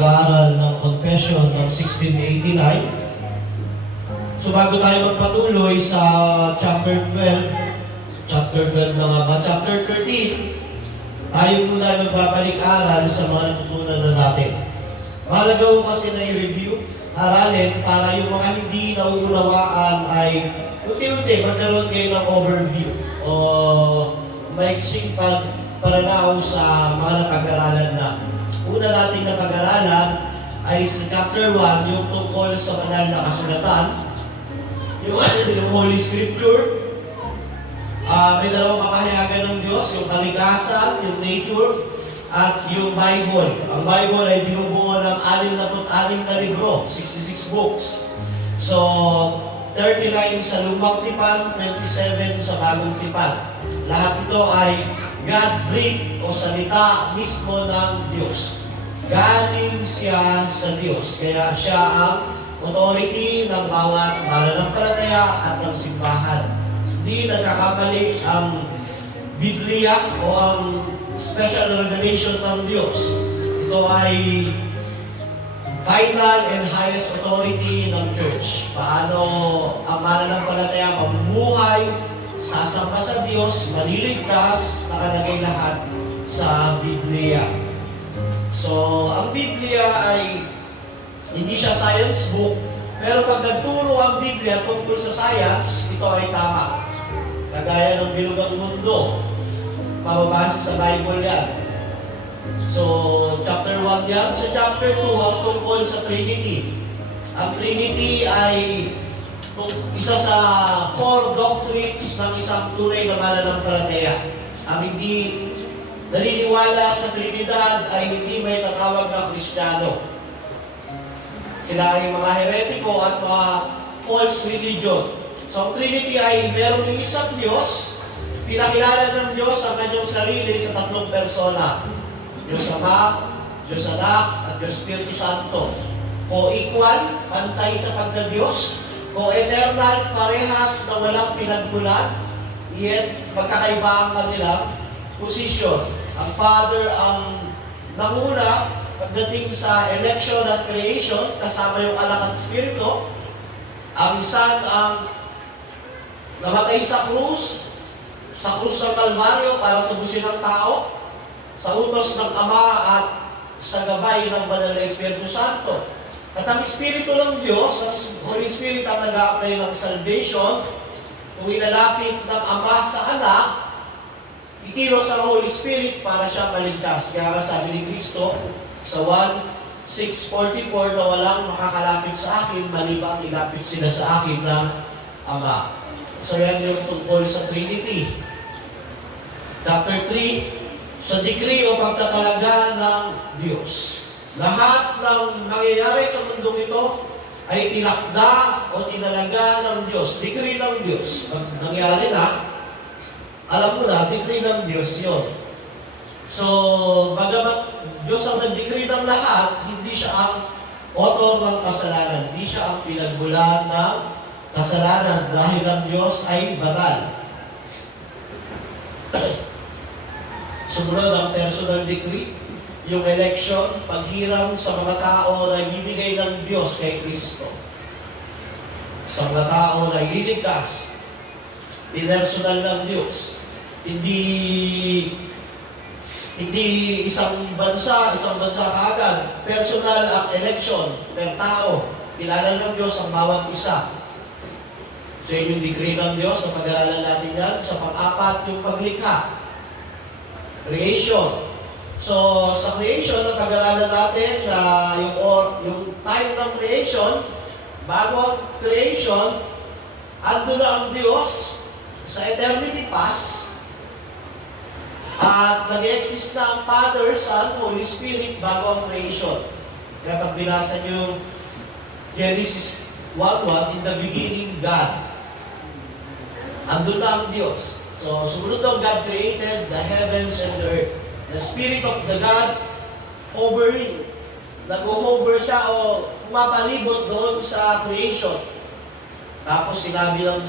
pag-aaral ng Confession ng 1689. So bago tayo magpatuloy sa chapter 12 na nga ba? Chapter 13, tayo muna ay magbabalik-aral sa mga natutunan na natin. Mahalaga ko kasi na i-review, aralin, para yung mga hindi nauunawaan ay unti-unti magkaroon kayo ng overview o maiksing pananaw sa mga napag-aralan na. Una nating napag-aralan ay sa chapter 1, yung tungkol sa banal na kasulatan, yung Holy Scripture. May dalawang kapahayagan ng Diyos, yung kalikasan, yung nature, at yung Bible. Ang Bible ay binubuo ng 66 na libro, 66 books. So, 39 sa Lumang Tipan, 27 sa Bagong Tipan. Lahat ito ay God-breathed o salita mismo ng Diyos. Galing siya sa Diyos. Kaya siya ang authority ng bawat mananampalataya at ng simbahan. Hindi nagkakamali ang Biblia o ang special revelation ng Diyos. Ito ay final and highest authority ng church. Paano ang mananampalataya mamumuhay, sasamba sa Diyos, maliligtas, nakalagay lahat sa Biblia. So, ang Biblia ay hindi siya science book, pero pag nagturo ang Biblia tungkol sa science, ito ay tama. Kagaya ng bilugang mundo, mababase sa Bible yan. So, chapter 1 yan. Sa chapter 2, ang tungkol sa Trinity. Ang Trinity ay isa sa core doctrines ng isang tunay na mananampalataya. Ang hindi naniniwala sa Trinidad ay hindi may tatawag na Kristiyano. Sila ay mga heretiko at mga false religion. So, ang Trinity ay meron ng isang Diyos. Pinakilala ng Diyos ang kanyang sarili sa tatlong persona. Diyos Ama, Diyos Anak, at Diyos Espiritu Santo. Co-equal, pantay sa pagka-Diyos. Co-eternal, parehas na walang pinagmulan. Yet, magkakaiba ang kanilang posisyon. Ang Father ang nanguna pagdating sa election at creation, kasama yung Anak at Espiritu. Ang Son ang namatay sa krus ng Kalbaryo para tubusin ang tao, sa utos ng Ama at sa gabay ng Banal na Espiritu Santo. At ang Espiritu ng Diyos, ang Holy Spirit ang nag-a-apply ng salvation, kung ilalapit ng Ama sa Anak, ikilos ang Holy Spirit para siya maligtas. Kaya sabi ni Kristo sa 1:6:44 na walang makakalapit sa akin, malibang ilapit sila sa akin ng Ama. So yan yung tungkol sa Trinity. Chapter 3, sa decree o pagtatalaga ng Diyos. Lahat ng nangyayari sa mundong ito ay tinakda o tinalaga ng Diyos. Decree ng Diyos. Pag nangyari na, alam mo na, decree ng Diyos yun. So, bagamat Diyos ang nag-decree ng lahat, hindi siya ang author ng kasalanan. Hindi siya ang pinagmulan ng kasalanan dahil ang Diyos ay banal. Sumunod ang personal decree, yung election, paghiram sa mga tao na ibibigay ng Diyos kay Kristo. Sa mga tao na ililigtas, personal ng Diyos. Hindi isang bansa kaagad. Personal ang election per tao. Kilala ng Diyos ang bawat isa. So yun yung decree ng Diyos na pag-aaralan natin yan. Sa pang-apat, yung paglikha. Creation. So, sa creation, ang pag-aaralan natin na yung time ng creation, bago ang creation, ando na ang Diyos sa eternity past, at nag-exist na ang Father, Son, Holy Spirit bago ang creation. Kaya pag binasa nyo Genesis 1:1, in the beginning, God. Ando na ang Diyos. So, sumunod ang God created the heavens and the earth. The Spirit of the God hovering. Nag-hover siya o pumapalibot doon sa creation. Tapos sinabi ng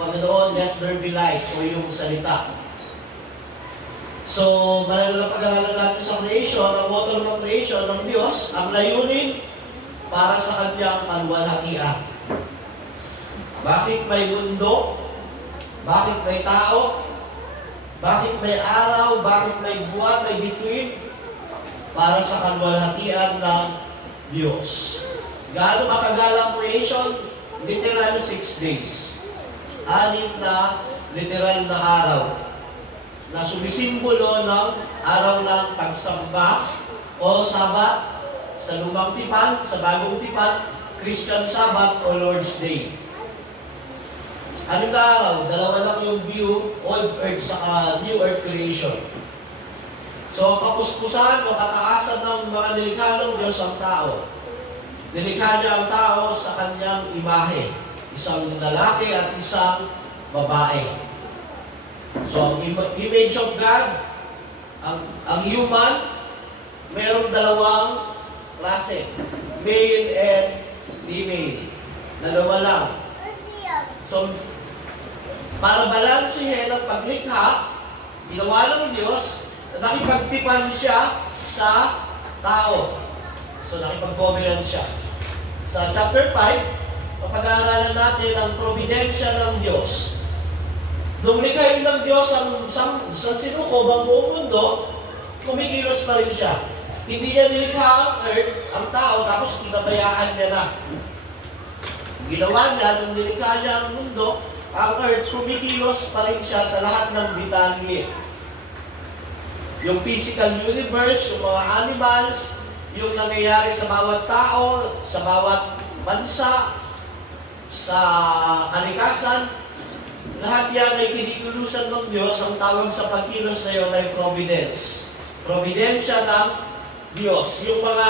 Panginoon, let there be light, o yung salita. So, marami na pag-aralan natin sa creation, ang motor ng creation ng Diyos, ang layunin para sa kanyang kaluwalhatian. Bakit may mundo? Bakit may tao? Bakit may araw? Bakit may buwan? May bituin? Para sa kaluwalhatian ng Diyos. Gaano katagal ang creation? Literal 6 days. 6 na literal na araw na sumisimbolo ng araw ng pagsamba o Sabat sa Lumang Tipan, sa Bagong Tipan, Christian Sabbath o Lord's Day. Anong araw? Dalawa lang yung view, Old Earth sa New Earth creation. So, kapuspusan o kataasan ng mga nilikha ng Diyos ang tao. Nilikha niya ang tao sa kanyang imahe. Isang lalaki at isang babae. So, ang image of God, ang human, mayroong dalawang klase. Male and female. Dalawa lang. So, para balansihin ang paglikha, ginawa ng Diyos na nakipagtipan siya sa tao. So, nakipag-covenant siya. Sa chapter 5, papag-aaralan natin ang providensya ng Diyos. Nung likhain ng Diyos ang sinukob ang buong mundo, kumikilos pa rin siya. Hindi niya nilikha ang earth, ang tao, tapos pinabayaan niya na. Ginawa niya, nung nilikha niya ang mundo, ang earth, kumikilos pa rin siya sa lahat ng detalye. Yung physical universe, yung mga animals, yung nangyayari sa bawat tao, sa bawat bansa, sa kalikasan, lahat yan ay kinikulusan ng Diyos. Ang tawag sa pagkilos na yun ay providence. Providensya ng Diyos. Yung mga,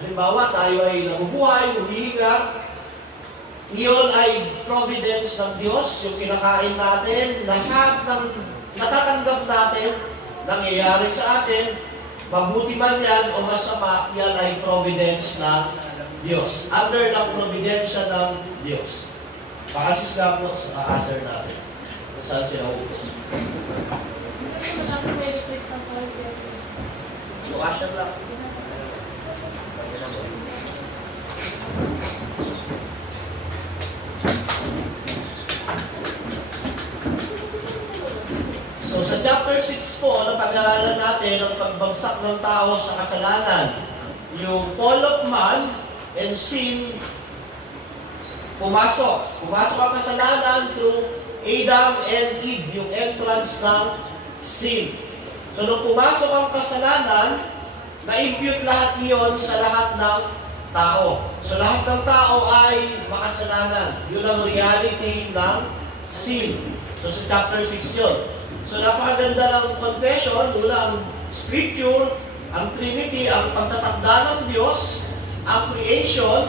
halimbawa, tayo ay nabubuhay, humihinga, iyon ay providence ng Diyos. Yung kinakain natin, lahat ng natatanggap natin, nangyayari sa atin, mabuti man yan o masama, yan ay providence ng Diyos. Under ng providensya ng Diyos. Pakasis lang po sa answer natin. Kung saan sila upo. Question lang. So sa chapter 6 po, pag-aaralan natin ang pagbagsak ng tao sa kasalanan. Yung fall of man and sin pumasok. Pumasok ang kasalanan through Adam and Eve, yung entrance ng sin. So, nung pumasok ang kasalanan, na-impute lahat iyon sa lahat ng tao. So, lahat ng tao ay makasalanan. Yun ang reality ng sin. So, sa chapter 6 yun. So, napakaganda ng confession, una ang scripture, ang Trinity, ang pagtatakda ng Diyos, ang creation,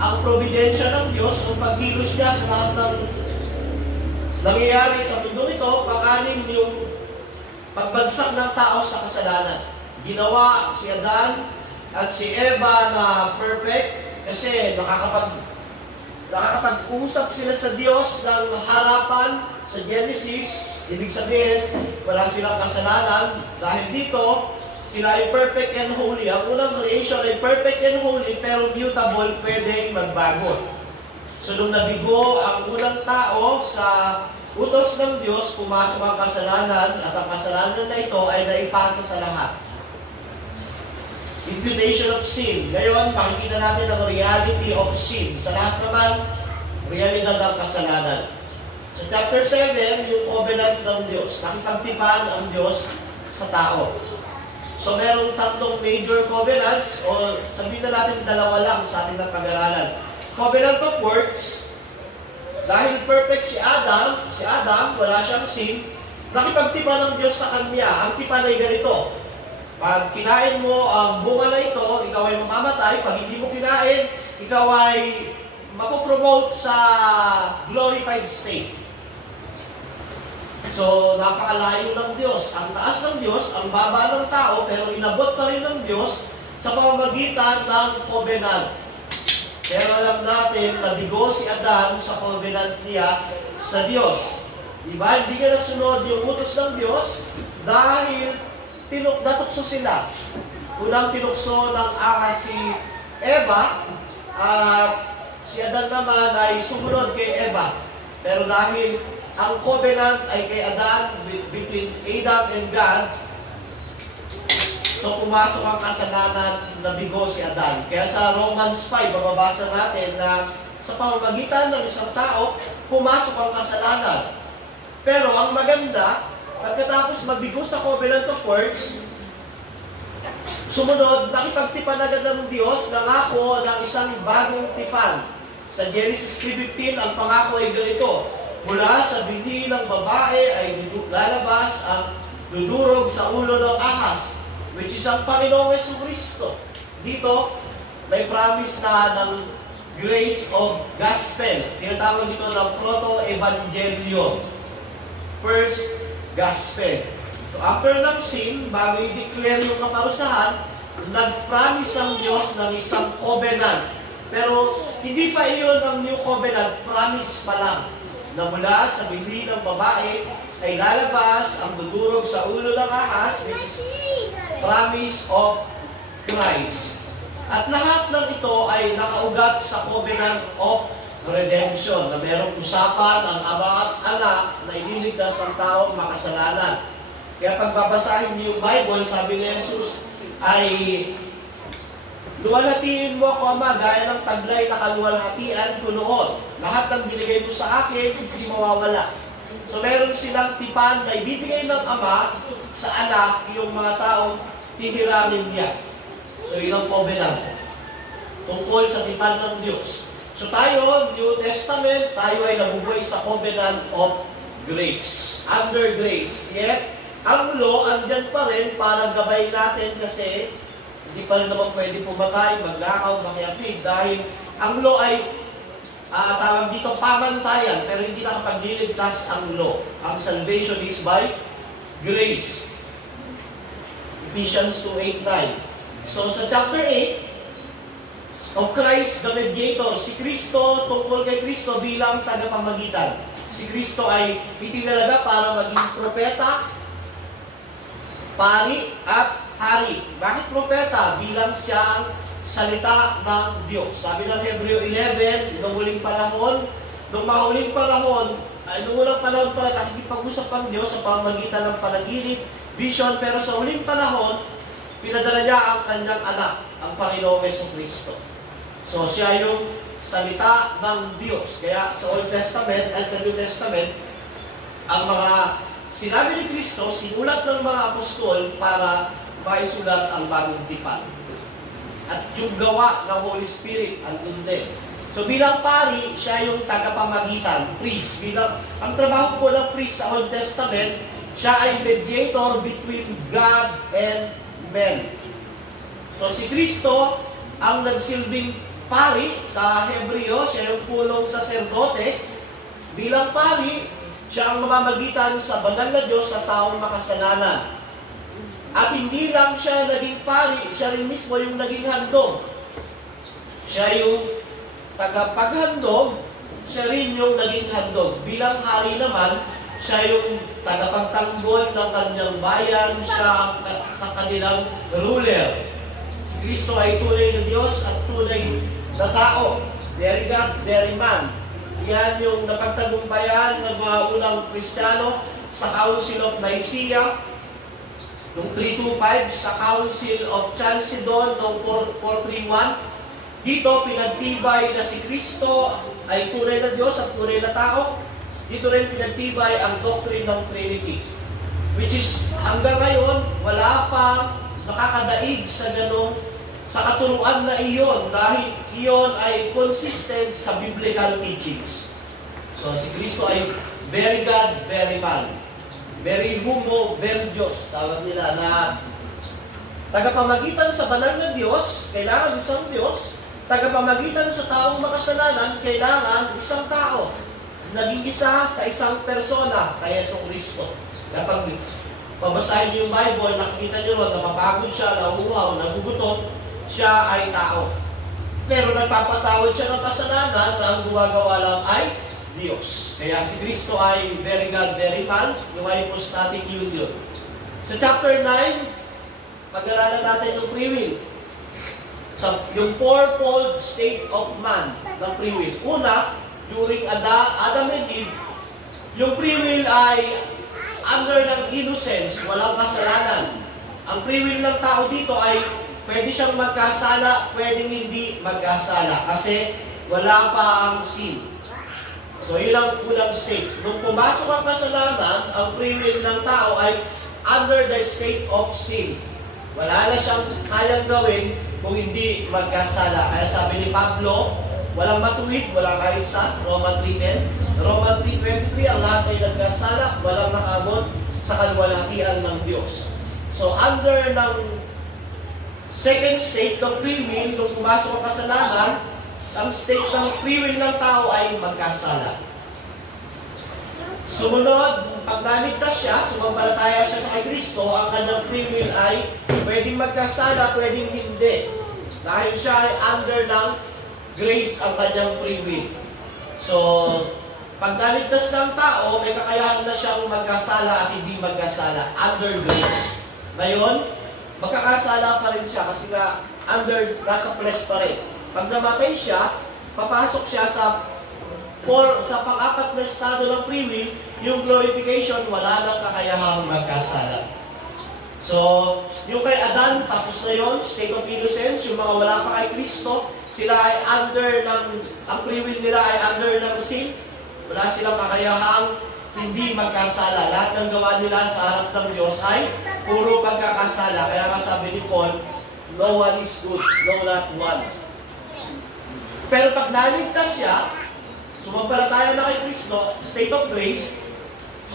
ang providensya ng Diyos, ang pagkilos niya sa lahat ng nangyayari sa mundo ito, pang-anim yung pagbagsak ng tao sa kasalanan. Ginawa si Adan at si Eva na perfect kasi nakakapag-usap sila sa Diyos ng harapan sa Genesis. Ibig sabihin, wala silang kasalanan. Dahil dito, sila ay perfect and holy. Ang unang creation ay perfect and holy, pero mutable, pwedeng magbago. So, nung nabigo ang unang tao sa utos ng Diyos, pumasok ang kasalanan, at ang kasalanan na ito ay naipasa sa lahat. Imputation of sin. Ngayon, pakikita natin ang reality of sin. Sa lahat naman, realidad ng kasalanan. Sa chapter 7, yung covenant ng Diyos. Nakipagtipan ang Diyos sa tao. So, merong tatlong major covenants, o sabihin na natin dalawa lang sa ating pag-aralan. Covenant of works, dahil perfect si Adam, wala siyang sin, nakipagtipan ng Diyos sa kanya. Ang tipan ay ganito. Pag kinain mo ang bunga na ito, ikaw ay mamamatay. Pag hindi mo kinain, ikaw ay mapopromote sa glorified state. So, napakalayo ng Diyos. Ang taas ng Diyos, ang baba ng tao, pero inabot pa rin ng Diyos sa pamamagitan ng covenant. Pero alam natin, nabigo si Adan sa covenant niya sa Diyos. Diba? Hindi ka nasunod yung utos ng Diyos dahil natukso sila. Unang tinukso ng ahas si Eva at si Adan naman ay sumunod kay Eva. Pero dahil ang covenant ay kay Adan between Adam and God, so pumasok ang kasalanan na bigo si Adan. Kaya sa Romans 5, mababasa natin na sa pamamagitan ng isang tao, pumasok ang kasalanan. Pero ang maganda, pagkatapos mabigo sa covenant of works, sumunod, nakipagtipan agad ng Diyos, nangako ng isang bagong tipan. Sa Genesis 3:15, ang pangako ay ganito, mula sa binhi ng babae ay lalabas ang dudurog sa ulo ng ahas, which is ang Panginoong Jesucristo. Dito, may promise na ng grace of gospel. Tinatawag dito ng proto-evangelion. First gospel. So after ng sin, bago i-declare yung kaparusahan, nag-promise ang Diyos ng isang covenant. Pero hindi pa iyon ang new covenant, promise pa lang. Na mula sa binhi ng babae ay lalabas ang dudurog sa ulo ng ahas, which is promise of Christ. At lahat ng ito ay nakaugat sa covenant of redemption, na mayroong usapan ang ama at anak na ililigtas ang taong makasalanan. Kaya pagbabasahin niyo yung Bible, sabi ni Jesus ay, luwalhatiin mo ako, Ama, gaya ng taglay na kaluwalhatian ko noon. Lahat ng binigay mo sa akin, hindi mawawala. So meron silang tipan na ibibigay ng Ama sa anak, yung mga taong tihiramin niya. So yun ang covenant. Tungkol sa tipan ng Diyos. So tayo, New Testament, tayo ay nabubuhay sa covenant of grace. Under grace. Yet, ang law, andyan pa rin para gabay natin kasi hindi pa rin naman pwede pumatay, magnakaw, makiapig. Dahil ang law ay tawag dito pamantayan, pero hindi nakapagliligtas ang law. Ang salvation is by grace. Ephesians 2:8-9. So sa chapter 8, of Christ the mediator, si Kristo, tungkol kay Kristo bilang tagapamagitan. Si Kristo ay itinalaga para maging propeta, pari, at hari. Bakit propeta? Bilang siya ang salita ng Diyos. Sabi ng Hebreo 11, noong huling panahon, nung mahuling panahon, nung unang panahon pala, nakikipag-usap ang Diyos sa pamamagitan ng panaginip, vision, pero sa huling panahon, pinadala niya ang kanyang anak, ang Panginoong Jesucristo. So siya yung salita ng Diyos. Kaya sa Old Testament at sa New Testament, ang mga sinabi ni Kristo, sinulat ng mga apostol para maisulat ang bagong tipan. At yung gawa ng Holy Spirit, andun din. So bilang pari, siya yung tagapamagitan, priest. Ang trabaho po ng priest sa Old Testament, siya ay mediator between God and men. So si Kristo ang nagsilbing pari sa Hebreo, siya yung punong saserdote. Bilang pari, siya ang mamamagitan sa banal na Diyos sa taong makasalanan. At hindi lang siya naging pari, siya rin mismo yung naging handog. Siya yung tagapaghandog, siya rin yung naging handog. Bilang hari naman, siya yung tagapagtanggol ng kanyang bayan, siya sa kanilang ruler. Si Kristo ay tunay na Diyos at tunay na tao. Very God, very man. Yan yung napagtagumpayan ng mga unang Kristiyano sa Council of Nicaea noong 325, sa Council of Chalcedon noong 431. Dito pinagtibay na si Kristo ay tunay na Diyos at tunay na tao. Dito rin pinagtibay ang doctrine ng Trinity, which is hanggang ngayon wala pa nakakadaig sa ganong sa katuruan na iyon, dahil iyon ay consistent sa biblical teachings. So si Kristo ay very God, very man. Very humo, very Diyos. Tawag nila na tagapamagitan sa banal na Diyos, kailangan isang Diyos. Tagapamagitan sa taong makasalanan, kailangan isang tao. Naging isa sa isang persona, kaya sa Kristo. Kapag pabasahin niyo yung Bible, nakikita niyo ron, napapagod siya, nauuhaw, nagugutom, siya ay tao. Pero nagpapatawad siya ng kasalanan na ang gumagawa lang ay Diyos. Kaya si Kristo ay very God, very man, yung hypostatic union. Sa chapter 9, pag-aralan natin yung free will. Yung fourfold state of man ng free will. Una, during Adam and Eve, yung free will ay under ng innocence, walang kasalanan. Ang free will ng tao dito ay pwede siyang magkasala, pwedeng hindi magkasala kasi wala pa ang sin. So, yun ang unang state. Nung pumasok ang kasalanan, ang free will ng tao ay under the state of sin. Wala na siyang kayang gawin kung hindi magkasala. Kaya sabi ni Pablo, walang matuwid, walang kahit sa Roma 3:10. Roma 3:23, ang lahat ay nagkasala, walang nakabot sa kalwalhatian ng Diyos. So, under ng second state ng free will, nung pumasok ang kasalanan, ang state ng free will ng tao ay magkasala. Sumunod, pag naligtas siya, sumampalataya siya sa kay Kristo, ang kanyang free will ay pwedeng magkasala, pwedeng hindi. Dahil siya ay under ng grace ang kanyang free will. So, pag naligtas ng tao, may kakayahan na siyang magkasala at hindi magkasala, under grace. Ngayon, magkakasala pa rin siya kasi nga nasa flesh pa rin. Pag namatay siya, papasok siya sa pang-apat na estado ng free will, yung glorification, wala nang kakayahang magkasala. So, yung kay Adan, tapos na yun, state of innocence, yung mga wala pa kay Kristo, sila ay under ang free will nila ay under ng sin, wala silang kakayahang hindi magkasala. Lahat ng gawa nila sa harap ng Diyos ay puro pagkakasala. Kaya nga sabi ni Paul, no one is good, no not one. Pero pag naligtas siya, sumampalataya na kay Kristo, state of grace,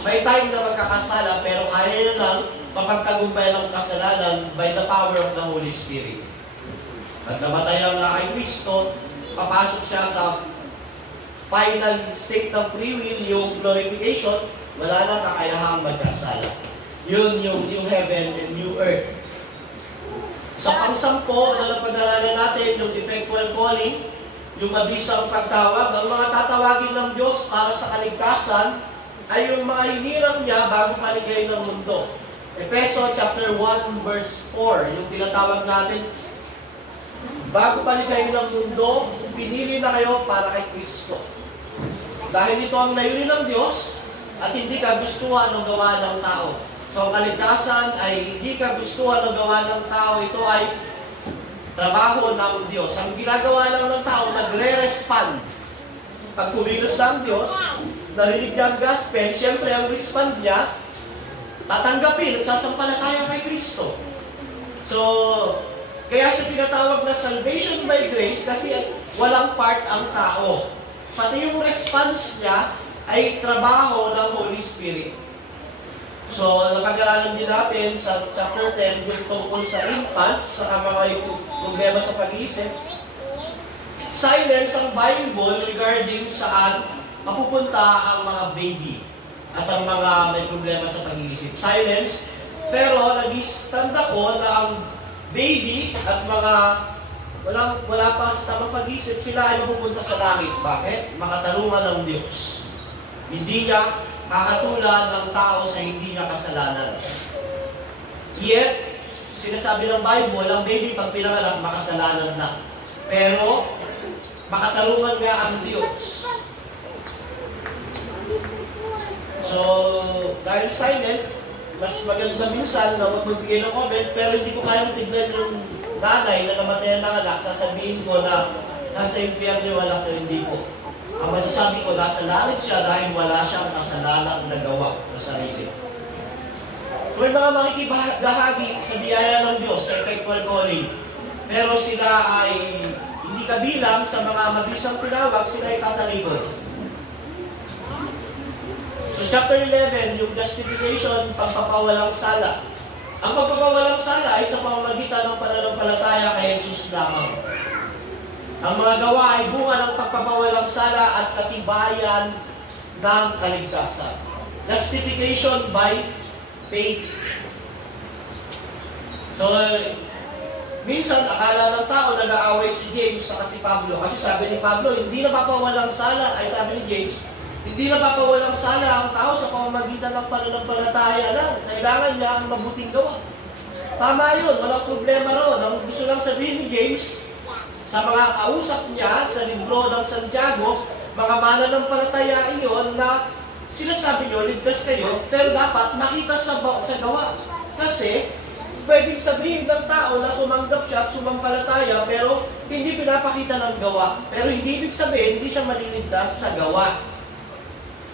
may time na magkakasala, pero kaya niya lang mapagtagumpay ng kasalanan by the power of the Holy Spirit. At namatayan na kay Kristo, papasok siya sa final state ng free will, yung glorification, wala nang kakayahang magkasala. Yun yung new heaven and new earth. Sa pang-sampo na napag-aralan natin, yung effectual calling, yung mabisang pagtawag, ang mga tatawagin ng Diyos para sa kaligtasan ay yung mga hinirang niya bago paligay ng mundo. Efeso chapter 1 verse 4, yung tinatawag natin, bago paligay ng mundo, pinili na kayo para kay Kristo. Dahil ito ang layunin ng Diyos at hindi kagustuhan ng gawa ng tao. So ang kaligtasan ay hindi kagustuhan ng gawa ng tao, ito ay trabaho ng Diyos. Ang ginagawa lang ng tao, nagre-respond. Pag kumilos ng Diyos, narinig niya ang gospel, siyempre ang respond niya, tatanggapin at sasampalataya kay Kristo. So, kaya siya tinatawag na salvation by grace kasi walang part ang tao. Pati yung response niya ay trabaho ng Holy Spirit. So, napag-aralan din natin sa chapter 10 yung tungkol sa infant, sa mga problema sa pag-iisip. Silence ang Bible regarding saan mapupunta ang mga baby at ang mga may problema sa pag-iisip. Silence, pero nag-stand ako na ang baby at mga wala pa sa tamang pag-iisip, sila ay mapupunta sa langit. Bakit? Makatarungan ng Diyos. Hindi niya kakatulad ng tao sa hindi niya kasalanan. Yet, sinasabi ng Bible, ang baby pag pinanganak, makasalanan na. Pero, makatarungan nga ang Diyos. So, dahil silent, mas maganda minsan na magbigay ng comment, pero hindi ko kayang tignan yung nanay na namatayan ng anak, sasabihin ko na nasa impyerno yung anak na hindi ko. Ang masasabi ko, nasa langit siya dahil wala siyang kasalanan na gawa sa sarili. So, may mga makikibahagi sa biyaya ng Diyos sa effectual calling. Pero sila ay hindi kabilang sa mga mabisang tinawag, sila ay tatalikod. So, chapter 11, yung justification, pagpapawalang sala. Ang pagpapawalang sala ay sa pamamagitan ng pananampalataya kay Jesus lamang. Ang mga gawa ay bunga ng pagpapawalang sala at katibayan ng kaligtasan. Justification by faith. So, minsan akala ng tao nag-aaway si James sa si Pablo. Kasi sabi ni Pablo, hindi napapawalang sala, ay sabi ni James, Hindi napapawalang sala ang tao sa pamamagitan ng pananampalataya lang. Kailangan niya ang mabuting gawa. Tama yun, walang problema ron. Ang gusto lang sabihin ni James, sa mga kausap niya sa libro ng Santiago, mga mananampalataya iyon na sinasabi nyo, ligtas kayo, pero dapat makita sa gawa. Kasi, pwedeng sabihin ng tao na tumanggap siya at sumampalataya, pero hindi pinapakita ng gawa. Pero hindi ibig sabihin, hindi siya maliligtas sa gawa.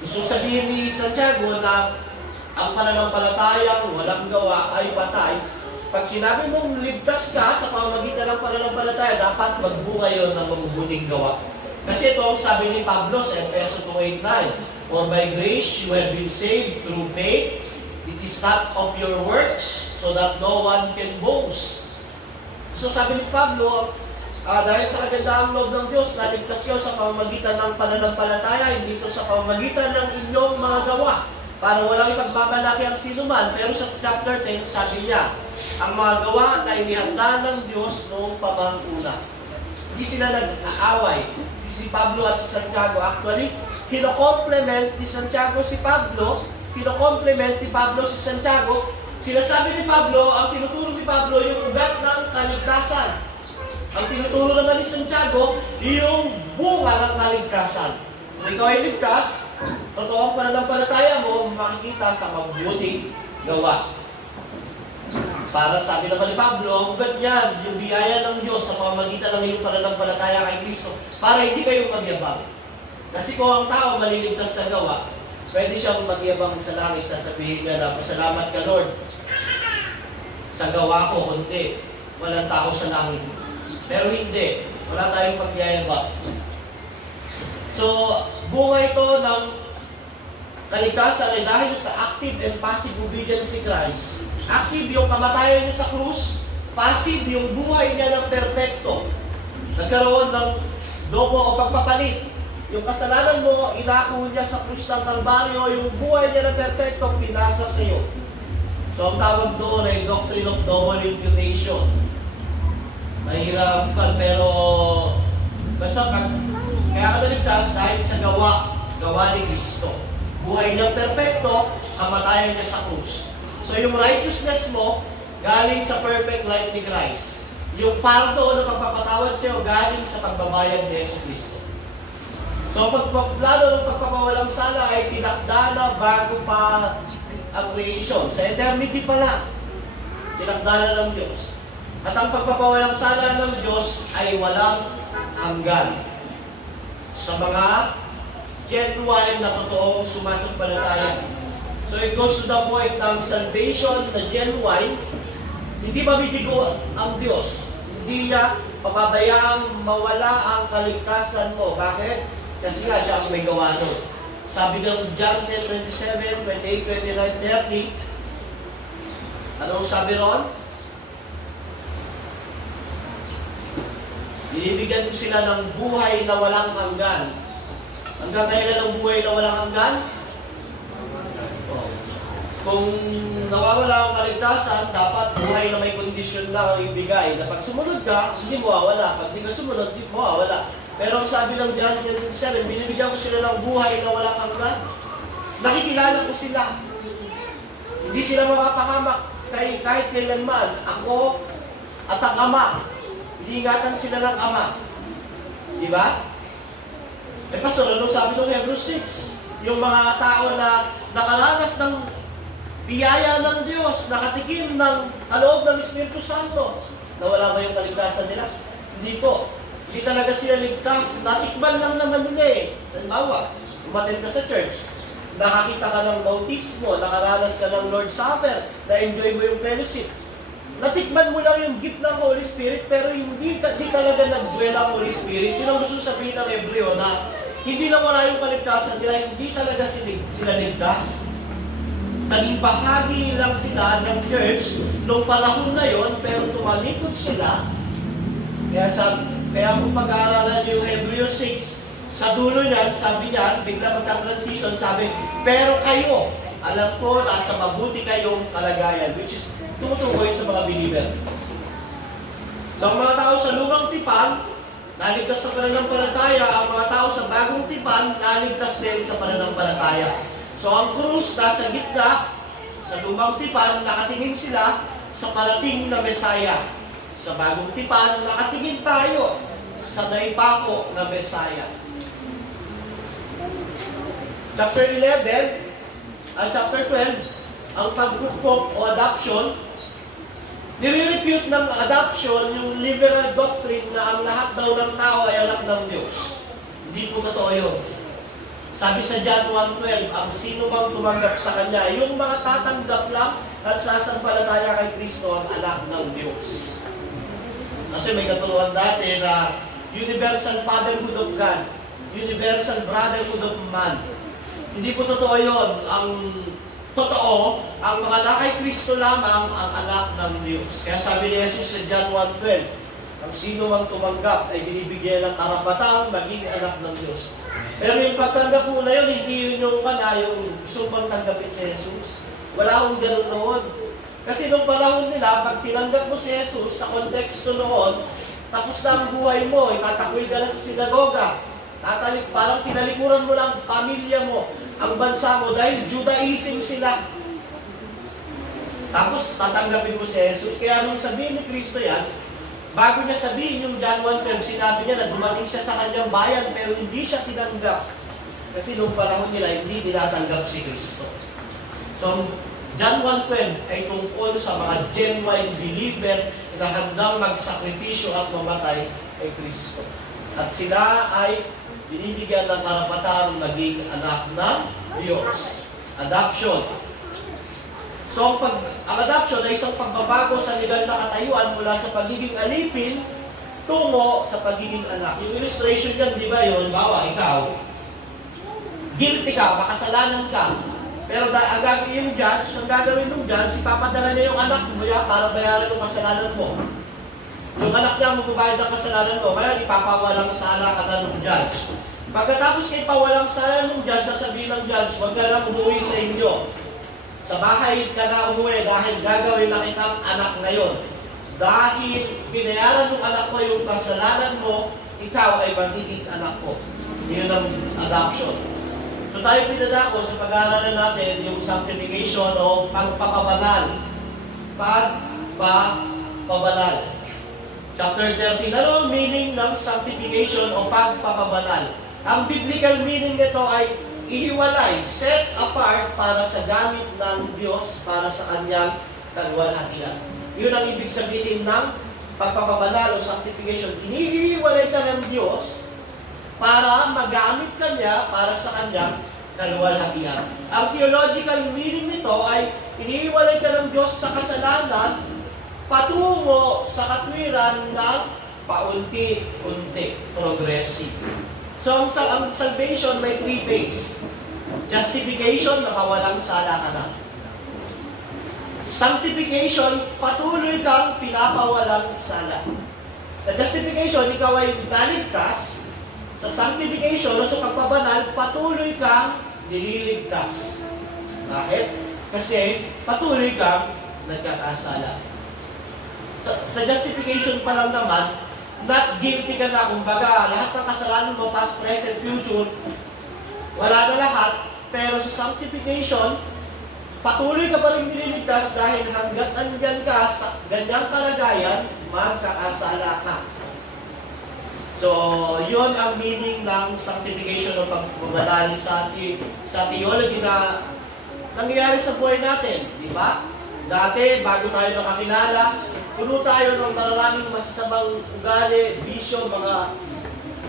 Gusto sabihin ni Santiago na ang pananampalatayang walang gawa ay patay. Pag sinabi mong ligtas ka sa pamamagitan ng pananampalataya, dapat magbunga yun ng mabubuting gawa. Kasi ito ang sabi ni Pablo sa Efeso 2:8-9, "For by grace you have been saved through faith. It is not of your works, so that no one can boast." So sabi ni Pablo, dahil sa kagandahang loob ng Diyos, naligtas kayo sa pamamagitan ng pananampalataya, hindi ito sa pamamagitan ng inyong mga gawa, para walang ipagmamalaki ang sinuman. Pero sa chapter 10, sabi niya, ang mga gawa na inihanda ng Diyos noong pamanguna. Hindi sila nag-aaway. Si Pablo at si Santiago, actually, kino-complement ni Santiago si Pablo, kino-complement ni Pablo si Santiago. Sinasabi ni Pablo, ang tinuturo ni Pablo, yung ugat ng kaligtasan. Ang tinuturo naman ni Santiago, yung bunga ng kaligtasan. Kung ikaw ay ligtas, totoo ang pananampalataya mo, makikita sa mabuting gawa. Para sabi naman ni Pablo, ang ugat niyan, yung biyaya ng Diyos sa pamamagitan ng iyong pananampalataya kay Kristo, para hindi kayo magyabang. Kasi kung ang tao maliligtas sa gawa, pwede siyang magyabang sa langit, sasabihin niya na, "Pasalamat ka, Lord. Sa gawa ko, kundi walang tao sa langit." Pero hindi. Wala tayong pagyayabang. So, bunga ito ng kaligtasan ay dahil sa active and passive obedience ni Christ. Active yung kamatayan niya sa krus, passive yung buhay niya ng perpekto. Nagkaroon ng dobo o pagpapalit. Yung kasalanan mo, inako niya sa krus ng Kalbaryo, yung buhay niya ng perpekto, pinasa sa iyo. So, ang tawag doon ay doctrine of double imputation. Mahirap ka, pero basta kaya ka naligtas dahil sa gawa ni Kristo. Buhay niyang perpekto, kamatayan niya sa krus. So yung righteousness mo, galing sa perfect life ni Christ. Yung pardo na pagpapatawad sa iyo, galing sa pagbabayad ni Yesu Kristo. So plano ng pagpapawalang sala ay tinakda na bago pa ang creation. Sa eternity pa lang, tinakda na ng Diyos. At ang pagpapawalang sala ng Diyos ay walang hanggan. Sa mga genuine na totoong sumasampalataya. So it goes to the point ng salvation na genuine, hindi mabibigo ang Diyos. Hindi niya papabayaang mawala ang kaligtasan mo. Bakit? Kasi nga siya ang may gawa nun. Sabi ng John 10:27, 28, 29, 30, anong sabi ron? Binibigyan ko sila ng buhay na walang hanggan. Hanggang kailan ang buhay na walang hanggan? Kung nawawala ang kaligtasan, dapat buhay na may kondisyon lang ang ibigay. Na pag sumunod ka, hindi mo mawawala. Pag hindi ka sumunod, hindi mo mawawala. Pero ang sabi ng John 10:7, binibigyan ko sila ng buhay na walang hanggan. Nakikilala ko sila. Hindi sila mapapahamak kahit kailanman. Ako at ang Ama. Iingatan sila ng Ama. Di ba? Eh, Pastor, ano sabi ng Hebrews 6? Yung mga tao na nakaranas ng biyaya ng Diyos, nakatikim ng kaloob ng Espiritu Santo, nawala ba yung kaligtasan nila? Hindi po. Hindi talaga sila ligtas. Natikman lang naman nila eh. Halimbawa, umattend ka sa church, nakakita ka ng bautismo, nakaranas ka ng Lord's Supper, na-enjoy mo yung fellowship. Natikman mo lang yung gift ng Holy Spirit, pero hindi talaga nag-dwell ang Holy Spirit. Yun ang gusto sabihin ng Hebreo na hindi na wala yung kaligtasan nila, hindi talaga sila ligtas. Naging bahagi lang sila ng church noong panahon na yon, pero tumalikod sila. Kaya kung pag-aaralan yung Hebreo 6, sa dulo niyan, sabi niyan, bigla magka-transition, sabi, pero kayo, alam ko, nasa mabuti kayong kalagayan, which is tumutukoy sa mga believer. So, ang mga tao sa lumang tipan, naligtas sa pananampalataya, ang mga tao sa bagong tipan, naligtas din sa pananampalataya. So ang krus nasa gitna, sa lumang tipan, nakatingin sila sa parating na Mesaya. Sa bagong tipan, nakatingin tayo sa naipako na Mesaya. Chapter 11 at chapter 12, ang pagkukok o adoption, nire-refute ng adoption yung liberal doctrine na ang lahat daw ng tao ay anak ng Diyos. Hindi po totoo yun. Sabi sa John 1:12, ang sino bang tumanggap sa Kanya, yung mga tatanggap lang at sasampalataya kay Kristo ang anak ng Diyos. Kasi may katuluan dati na universal fatherhood of God, universal brotherhood of man. Hindi po totoo yun. Ang totoo, ang mga anak kay Kristo lamang ang anak ng Diyos. Kaya sabi ni Jesus sa John 1:12, ang sino mang tumanggap ay binibigyan ng karapatang maging anak ng Diyos. Pero yung pagtanggap po na yun, hindi yun yung yung gusto bang tanggapin si Jesus. Wala akong ganun noon. Kasi nung panahon nila, pag tinanggap mo si Jesus sa konteksto noon, tapos na ang buhay mo, itatakwil ka na sa sinagoga. Parang tinalikuran mo lang pamilya mo, ang bansa mo, dahil Judaism sila. Tapos tatanggapin mo si Jesus. Kaya nung sabihin ni Kristo yan, bago niya sabihin yung John 1:12, sinabi niya na dumating siya sa kanyang bayan pero hindi siya tinanggap. Kasi nung panahon nila, hindi tinatanggap si Kristo. So, John 1:12 ay tungkol sa mga genuine believer na handang magsakripisyo at mamatay kay Kristo. At sila ay binibigyan ng karapatang maging anak ng Diyos. Adoption. So, ang adoption ay isang pagbabago sa legal na katayuan mula sa pagiging alipin tungo sa pagiging anak. Yung illustration yan, di ba yun? Bawa, ikaw, guilty ka, makasalanan ka. Pero ang gagawin yung judge, ang gagawin ng judge, ipapadala niya yung anak mo para bayaran yung kasalanan mo. Yung anak niya magbabayad ng kasalanan mo, kaya ipapawalang sala ka na ng judge. Pagkatapos kayo pawalang sala ng judge, sasabihin ng judge, huwag ka lang umuwi sa inyo. Sa bahay ka na umuwi dahil gagawin na kitang anak ngayon. Dahil binayaran ng anak ko yung kasalanan mo, ikaw ay magiging anak ko. Yun ang adoption. So tayo pinadako sa pag-aaralan natin yung sanctification o pagpapabanal. Pagpapabanal. Chapter 13, ano ang meaning ng sanctification o pagpapabanal? Ang biblical meaning nito ay ihiwalay, set apart para sa gamit ng Diyos para sa kanyang kaluwalhatian. Yun ang ibig sabihin ng pagpapabanal o sanctification. Inihiwalay ka ng Diyos para magamit ka niya para sa kanyang kaluwalhatian. Ang theological meaning nito ay inihiwalay ka ng Diyos sa kasalanan patungo sa katwiran ng paunti-unti, progressive. So, ang salvation may 3 phase. Justification, nakawalang sala ka na. Sanctification, patuloy kang pinapawalang sala. Sa justification, ikaw ay naligtas. Sa sanctification, o sa pagpabanal, patuloy kang nililigtas. Bakit? Kasi patuloy kang nagkakasala. Sa justification pa lang naman, not guilty ka na, kumbaga, lahat ng kasalanan mo, past, present, future, wala na lahat, pero sa sanctification, patuloy ka pa rin nililigtas dahil hanggat andyan ka sa ganyang kalagayan, magkakasala ka. So, yun ang meaning ng sanctification o pagbabanal sa theology na nangyayari sa buhay natin, di ba? Dati, bago tayo nakakilala, puno tayo ng maraming masasamang ugali, bisyo, mga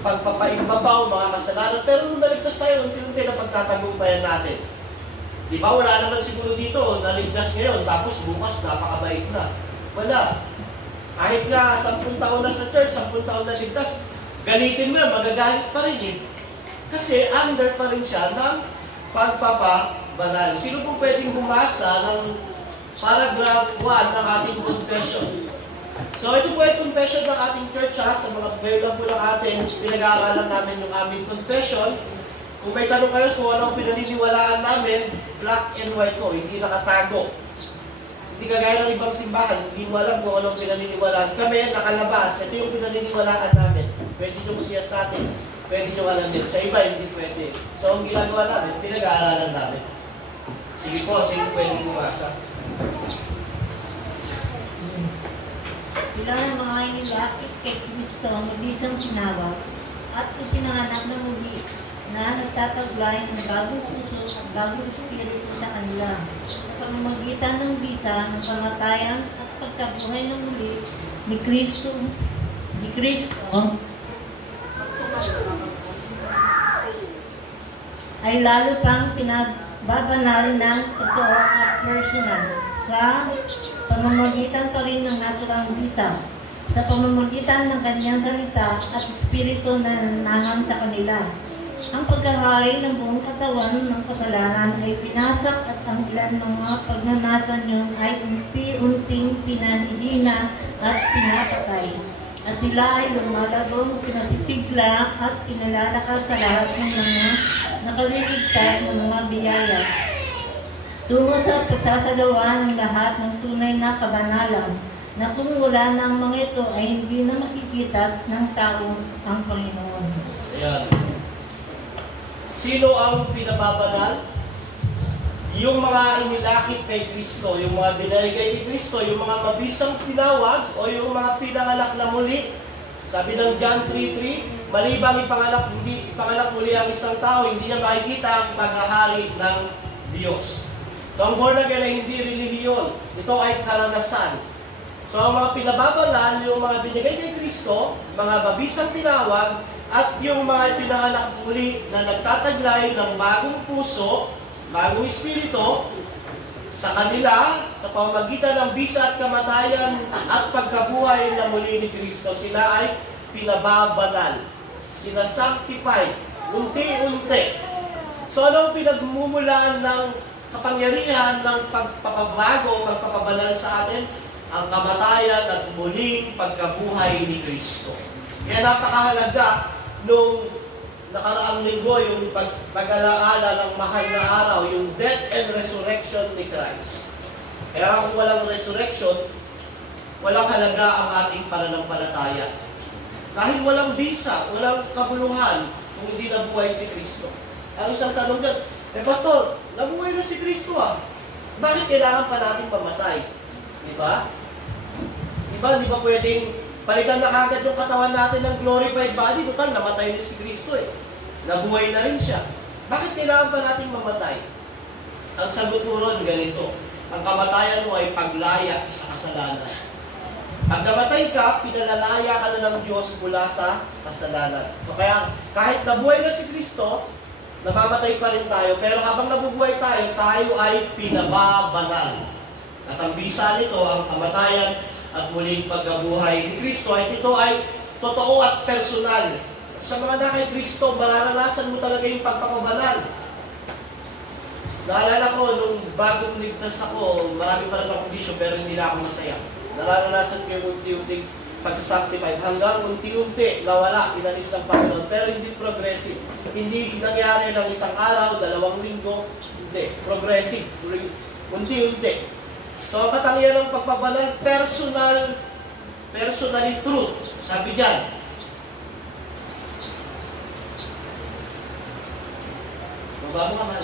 pagpapaimbabaw, mga kasalanan. Pero nung naligtas tayo, unti-unti na pagtatagumpayan natin. Di ba? Wala naman siguro dito, naligtas ngayon, tapos bukas, napakabait na. Wala. Kahit nga 10 taon na sa church, 10 taon na ligtas, galitin mo yan, magagalit pa rin eh. Kasi under pa rin siya ng pagpapabanal. Sino po pwedeng bumasa ng paragraph 1 ng ating confession? So ito po ay confession ng ating church sa mga ngayon lang po lang atin, pinag-aaralan namin yung aming confession. Kung may tanong kayo kung anong pinaniniwalaan namin, black and white ko, hindi nakatago. Hindi kagaya ng ibang simbahan, hindi mo alam kung anong pinaniniwalaan. Kami, nakalabas, ito yung pinaniniwalaan namin. pwede nyo siya sa atin, pwede nyo alamin. Sa iba, hindi pwede. So, ang ginagawa namin, pinag-aaralan namin. Sige po, sige pwede bumasa. Sila ng mga inilapit kay Kristo ang mabisang sinawag at ipinanganak na muli na nagtataglay ng bagong puso at bagong espiritu sa kanila. Sa pamamagitan ng bisa ng kamatayan at pagkabuhay ng muli ni Kristo, ay lalo pang pinagbabanal ng totoo at personal sa pamamagitan pa rin ng naturang bisa, sa pamamagitan ng kanyang salita at espiritu na nananang sa kanila. Ang pagkahari ng buong katawan ng kasalanan ay pinasak at ang ilan mga pagnanasa niyo ay unti-unting pinanihina at pinapatay. At sila ay lumalabong, pinasisigla at pinalalakas sa lahat ng mga nakaliligtas ng mga biyaya. Tungo sa pagsasagawa ng lahat ng tunay na kabanalan, na kung wala ng mga ito ay hindi na makikita ng tao ang Panginoon. Ayan. Sino ang pinababanal? Yung mga inilakip kay Kristo, yung mga binigay kay Kristo, yung mga mabisang tinawag o yung mga pinanganak na muli. Sabi ng John 3:3, malibang ipanganak muli ang isang tao, hindi niya makikita ang paghahari ng Diyos. So ang born again ay hindi relihiyon. Ito ay karanasan. So ang mga pinababanal, yung mga binigay kay Kristo, mga mabisang tinawag, at yung mga pinanganak muli na nagtataglay ng bagong puso, bagong espiritu, sa kanila, sa pamamagitan ng bisa at kamatayan at pagkabuhay na muli ni Kristo, sila ay pinababanal, sinasanctify, unti-unti. So anong pinagmumulan ng kapangyarihan ng pagpapabago, pagpapabanal sa atin? Ang kamatayan at muling pagkabuhay ni Kristo. Kaya napakahalaga nung nakaraang linggo, yung pag-alaala ng mahal na araw, yung death and resurrection ni Christ. Kaya kung walang resurrection, walang halaga ang ating pananampalataya. Kahit walang bisa, walang kabuluhan kung hindi nabuhay si Kristo. Ang isang tanong dyan, Pastor, nabuhay na si Kristo bakit kailangan pa natin mamatay? Di ba? Di ba pwedeng palitan na kagad yung katawan natin ng glorified body? Total, namatay na si Kristo Nabuhay na rin siya. Bakit kailangan pa natin mamatay? Ang sagot ko ron ganito. Ang kamatayan mo ay paglaya sa kasalanan. Pag namatay ka, pinalalaya ka na ng Diyos mula sa kasalanan. So kaya, kahit nabuhay na si Kristo, namamatay pa rin tayo. Pero habang nabubuhay tayo, tayo ay pinababanal. At ang bisa nito, ang kamatayan at muling pagkabuhay ni Kristo, ay ito ay totoo at personal. Sa mga na kay Kristo, mararanasan mo talaga yung pagpapabanal. Naalala ko, nung bagong ligtas ako, marami pa rin akong bisyo, pero hindi na ako masaya. Nararanasan ko yung unti-unting pagsasanctify. Hanggang unti-unti, nawala, inalis ng Panginoon, pero hindi progressive. Hindi nangyari ng isang araw, 2 linggo, hindi. Progressive, unti-unti. So, ang katangian ng pagpabanal, personally truth. Sabi dyan. Mabago ka man.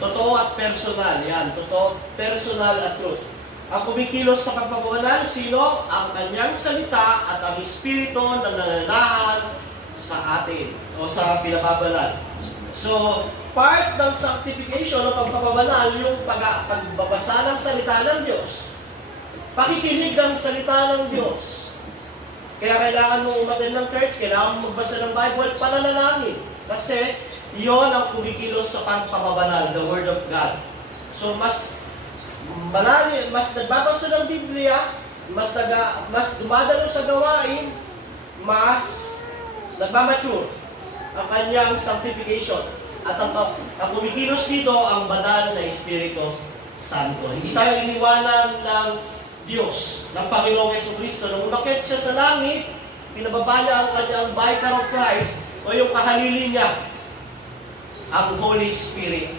Totoo at personal. Yan, totoo, personal at truth. Ang kumikilos sa pagpapabanal, sino? Ang kanyang salita at ang espiritu na nananahan sa atin o sa pinababanal. So, part ng sanctification o pagpapabanal, yung pagbabasa ng salita ng Diyos. Pakikinig ng salita ng Diyos. Kaya kailangan mo umattend ng church, kailangan mo magbasa ng Bible, pananalangin. Kasi, iyon ang kumikilos sa pagpapabanal, the Word of God. So, mas nagbabasa ng Biblia, mas dumadalo sa gawain, mas nagmamature ang kanyang sanctification. At ang kumikilos dito, ang banal na Espiritu Santo. Hindi tayo iniwanan ng Diyos, ng Panginoong Jesucristo. Nung umakyat siya sa langit, pinababa niya ang kanyang vicar of Christ o yung kahalili niya, ang Holy Spirit.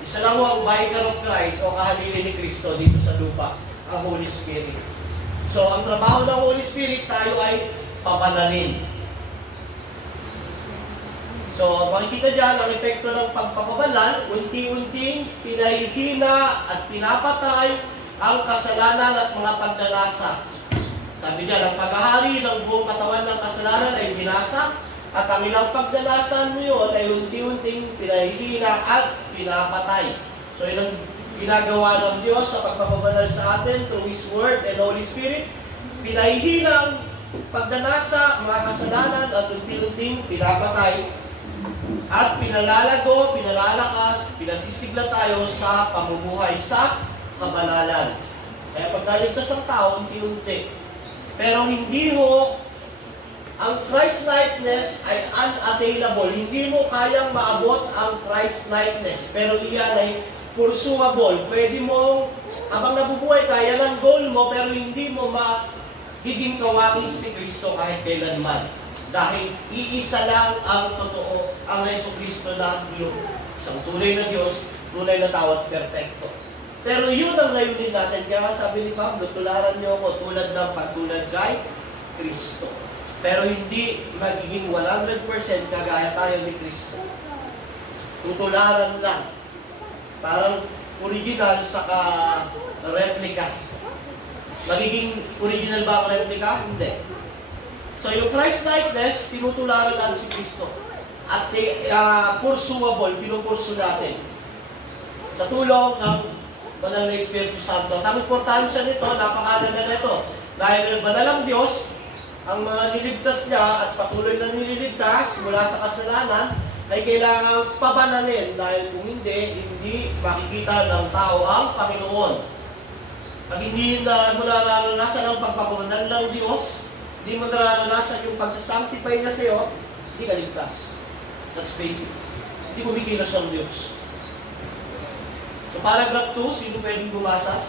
Isa lang ang vicar of Christ o kahalili ni Kristo dito sa lupa, ang Holy Spirit. So, ang trabaho ng Holy Spirit, tayo ay pabanalin. So, makikita dyan ang epekto ng pagpapabanal, unti-unting pinahihina at pinapatay ang kasalanan at mga pagnanasa. Sabi niya, ang paghahari ng buong katawan ng kasalanan ay dinasa, at ang ilang pagnanasan yun ay unti-unting pinahihina at pinapatay. So, yun ang ginagawa ng Diyos sa pagpapabanal sa atin through His Word and Holy Spirit. Pinahihina ang pagnanasa, mga kasalanan, at unti-unting pinapatay. At pinalalago, pinalalakas, pinasisigla tayo sa pamumuhay sa kabanalan. Kaya pag naligtas ang tao, unti-unti. Pero hindi ho, ang Christ-likeness ay unattainable. Hindi mo kayang maabot ang Christ-likeness. Pero iyan ay pursuable. Pwede mo, habang nabubuhay ka, yan ang goal mo, pero hindi mo magiging kawangis si Kristo kahit kailanman. Dahil iisa lang ang totoo, ang Jesucristo na Diyos. Isang tunay na Diyos, tunay na tao at perfecto. Pero yun ang layunin natin. Kaya sabi ni Pablo, tularan niyo ako tulad ng pagtulad kay Kristo. Pero hindi magiging 100% kagaya tayo ni Kristo. Tutularan lang. Parang original saka replica. Magiging original ba ang replica? Hindi. So yung Christ-likeness, tinutularan lang si Kristo. At pursuable, pinupursu natin. Sa tulong ng Banal na Espiritu Santo. At ang importansya nito, napakalaga na ito. Dahil banal ang Diyos, ang mga niligtas niya at patuloy na nililigtas mula sa kasalanan, ay kailangang pabanalin. Dahil kung hindi makikita ng tao ang Panginoon. Pag hindi mo nararanasan ang pagpapabanal ng Diyos, hindi mo nararanasan yung pagsasanctify niya sa'yo, hindi ka ligtas. That's basic. Hindi mo bigilos ang Diyos. So paragraph 2, sino pwedeng bumasa?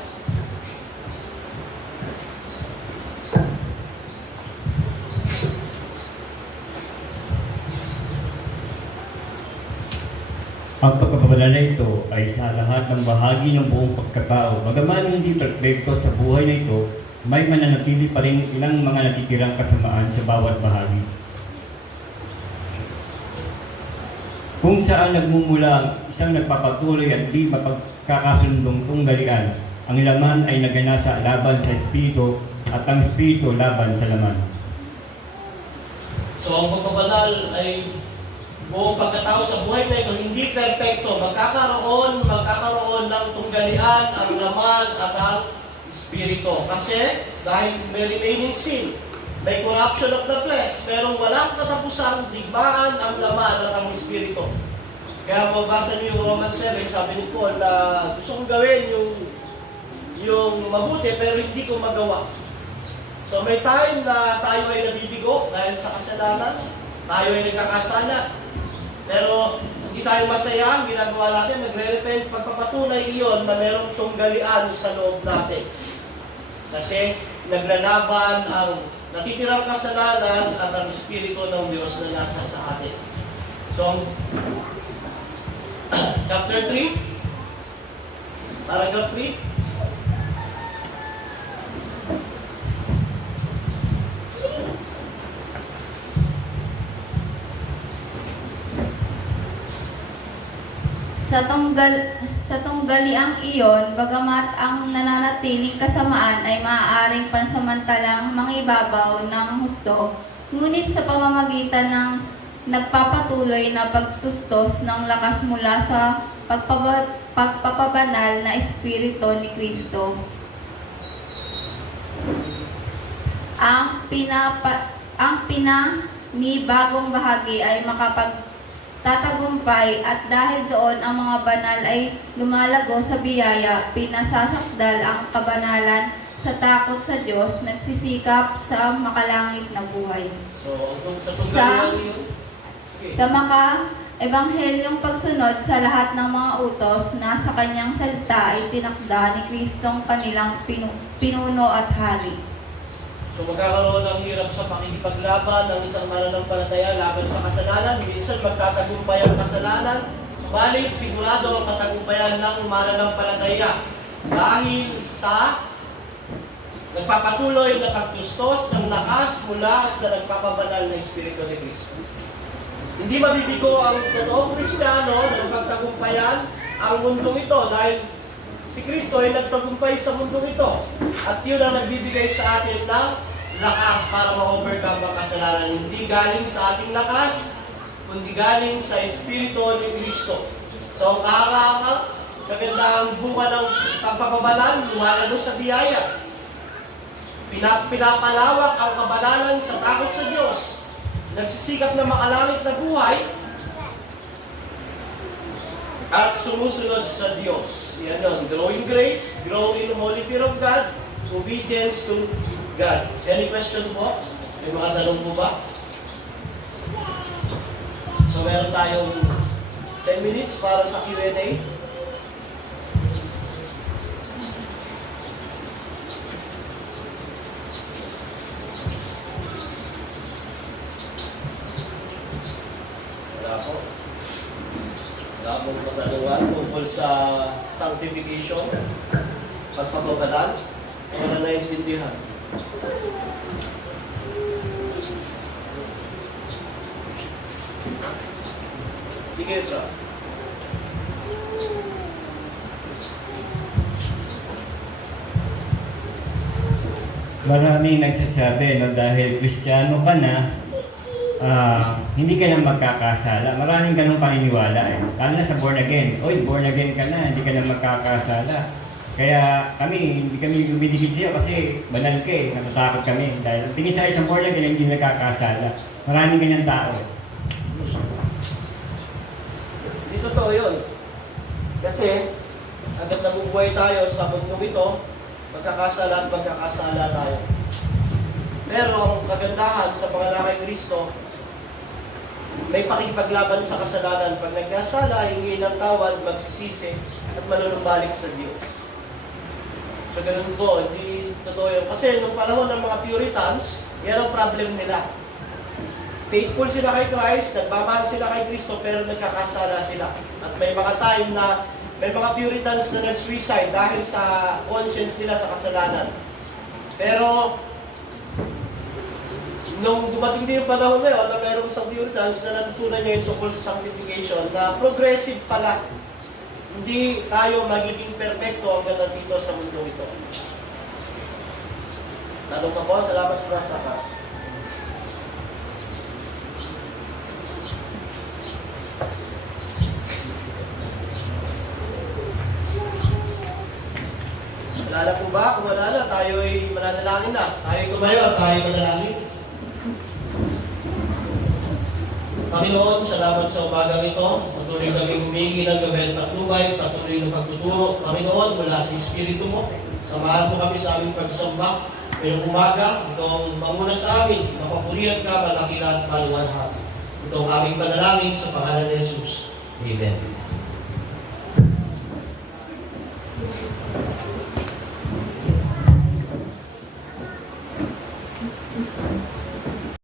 Ang pagpapabanal na ito ay sa lahat ng bahagi ng buong pagkatao. Bagaman hindi perfecto sa buhay na ito, may mananatili pa rin ilang mga natitirang kasamaan sa bawat bahagi. Kung saan nagmumula ang isang nagpapatuloy at di mapagkakasundong tunggalian, ang laman ay naganasa laban sa Espiritu at ang Espiritu laban sa laman. So ang pagpabanal ay buong pagkatao sa buhay na ito, hindi perfecto. Magkakaroon ng tunggalian, ang laman at ang Espiritu. Kasi dahil may remaining sin, may corruption of the flesh, pero walang katapusang digmaan ang laman at ang Espiritu. Kaya mabasa niyo yung Romans 7, sabi ni Paul na gusto kong gawin yung mabuti pero hindi ko magawa. So may time na tayo ay nabibigo dahil sa kasalanan, tayo ay nagkakasala. Pero hindi tayo masaya, ang ginagawa natin, nagre-repent, pagpapatunay iyon na merong tunggalian sa loob natin. Kasi naglalaban ang natitirang kasalanan at ang Espiritu ng Diyos na nasa sa atin. So, chapter 3, paragraph 3. Sa tunggaliang iyon, bagamat ang nananatiling kasamaan ay maaaring pansamantalang mangibabaw ng husto, ngunit sa pamamagitan ng nagpapatuloy na pagtustos ng lakas mula sa pagpapabanal na Espiritu ni Kristo, ang pinanibagong bahagi ay makapagtatagumpay at dahil doon ang mga banal ay lumalago sa biyaya, pinasasakdal ang kabanalan sa takot sa Diyos, nagsisikap sa makalangit na buhay. So, sa tunggalian yun, Sa maka-ebanghelyong pagsunod sa lahat ng mga utos na sa kanyang salita ay tinakda ni Kristong kanilang pinuno at hari. so magkakaroon ng hirap sa pakikipaglaban ng isang mananampalataya laban sa kasalanan. Minsan magtatagumpay ang kasalanan, subalit sigurado ang katagumpayan ng mananampalataya dahil sa nagpapatuloy na pagtustos ng lakas mula sa nagpapabanal na Espiritu ni Kristo. Hindi mabibigo ang totoong Kristiyano na pagtagumpayan ang mundong ito dahil si Kristo ay nagtagumpay sa mundong ito. At yun ang nagbibigay sa atin ng lakas para ma-overcome ang kasalanan. Hindi galing sa ating lakas, kundi galing sa Espiritu ni Kristo. So, ang kagandahang bunga ng pagpapabanal, lumalabos sa biyaya. Pinapalawak ang kabanalan sa takot sa Diyos. Nagsisikap na makalangit na buhay at sumusunod sa Diyos. Yan yun. Grow in grace, grow in holy fear of God, obedience to God. Any question po? May mga tanong po ba? So meron tayong 10 minutes para sa Q&A. Wala po. Wala pong katanungan tungkol sa sanctification, pagpapabanal, wala naintindihan. Sige, bro. Maraming nagsasabi no, dahil Kristiyano ka na, hindi ka na magkakasala. Maraming ganong paniniwala eh. Lalo na sa born again. Oy, born again ka na, hindi ka na magkakasala. Kaya hindi kami lumidikit siya kasi banal ka eh, natatakot kami. Dahil tingin sa isang born again, hindi nagkakasala. Maraming ganyan tao eh. Hindi totoo yun. Kasi, agad nabubuhay tayo sa mundong ito, magkakasala at magkakasala tayo. Pero ang kagandahan sa pangalan kay Kristo, may pakikipaglaban sa kasalanan. Pag nagkasala, hingi ng tawad, magsisisi, at manunumbalik sa Diyos. So ganun po, hindi totoo yun. Kasi nung panahon ng mga Puritans, yan ang problem nila. Faithful sila kay Christ, nagmamahal sila kay Kristo, pero nagkakasala sila. At may mga time na may mga Puritans na nag-suicide dahil sa conscience nila sa kasalanan. Pero nung dumating din yung panahon na yun, na mayroong isang Puritans na natutunan niya yung tungkol sa sanctification, na progressive pala. Hindi tayo magiging perfecto hanggang nandito sa mundo ito. Tanong ka po, salamat sa nasa. Wala na po ba? Kung wala na, tayo ay mananalangin na. Tayo ay kumayo, tayo manalangin. Panginoon, salamat sa umagang ito. Patuloy kaming humingi ng gabay at patnubay, patuloy ng pagtuturo. Panginoon, mula sa Espiritu mo, samahan mo kami sa aming pagsamba. Ngayong umaga, itong manguna sa amin, mapapurihan ka, malakila at maluwanhap. Itong aming panalangin sa pangalan ni Jesus. Amen.